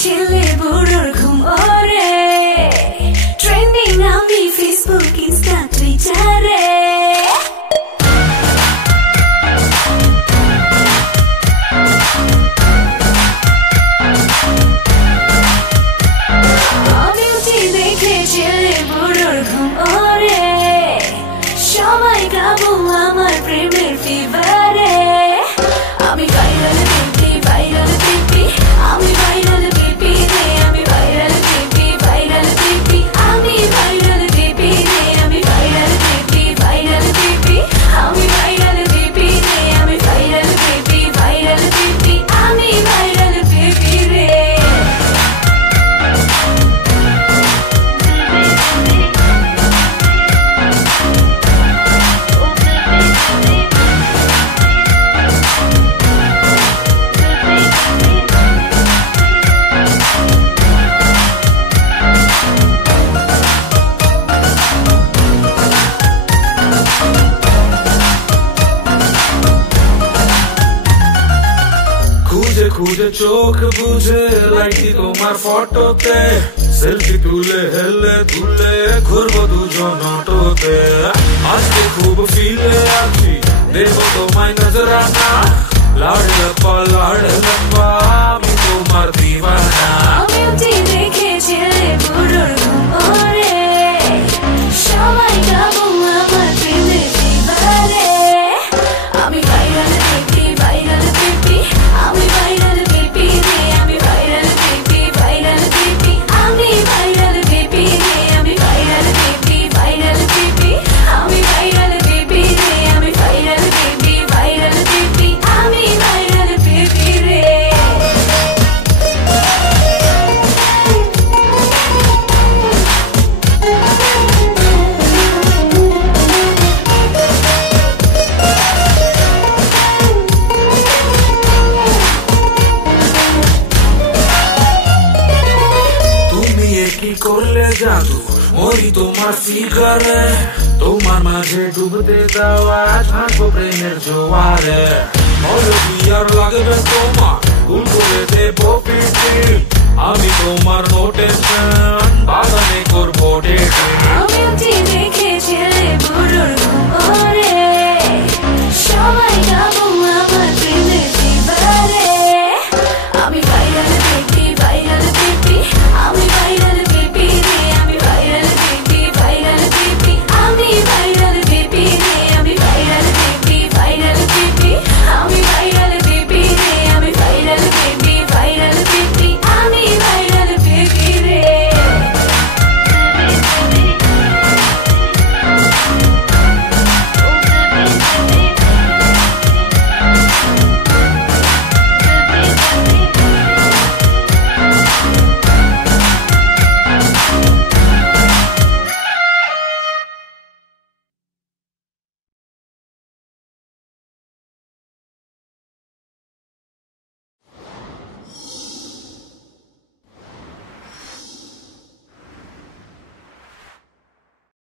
ছেলে বুড়োর ঘুম ওরে ট্রেন্ডিং আমি ফেসবুক ইনস্টা টুইটারে বিউটি দেখে ছেলে বুড়োর ঘুম ওরে সবাই গাবো আমার প্রেমের ফিভারে আমি ভাইরাল বেবি ভাইরাল বেবি আমি ভাইরাল বেবি রে আমি ভাইরাল বেবি ভাইরাল বেবি আমি ভাইরাল বেবি রে আমি ভাইরাল বেবি ভাইরাল বেবি আমি ভাইরাল বেবি রে আমি ভাইরাল বেবি ভাইরাল বেবি আমি ভাইরাল বেবি রে খুঁজে চোখ বুঝে লাইকি তোমার ফটোতে সেলফি তুলে হেলে তুলে ঘুরবো দুজন অটোতে আজকে খুব ফিলে আছি দেবো তোমায় নজরানা লাড় লপ্পা আমি তোমার দিওয়ানা বিউটি দেখে ছেলে বুড়োর ঘুম ওরে সবাই গাবো আমার প্রেমের ফিভারে আমি ভাইরাল বেবি ভাইরাল বেবি আমি ভাইরাল বেবি রে আমি ভাইরাল বেবি ভাইরাল বেবি আমি ভাইরাল বেবি রে আমি ভাইরাল বেবি ভাইরাল বেবি আমি ভাইরাল বেবি রে আমি ভাইরাল বেবি ভাইরাল বেবি আমি ভাইরাল বেবি রে কি করলে জাদু মরি তোমার ফিগারে তোমার মাঝে ডুবতে দেওয়া ঝাঁকো প্রেমের জোয়ারে বলো কি আর লাগবে তোমার গুল করে দেবো পিঠে আমি তোমার নো টেনশন বাগানে করবো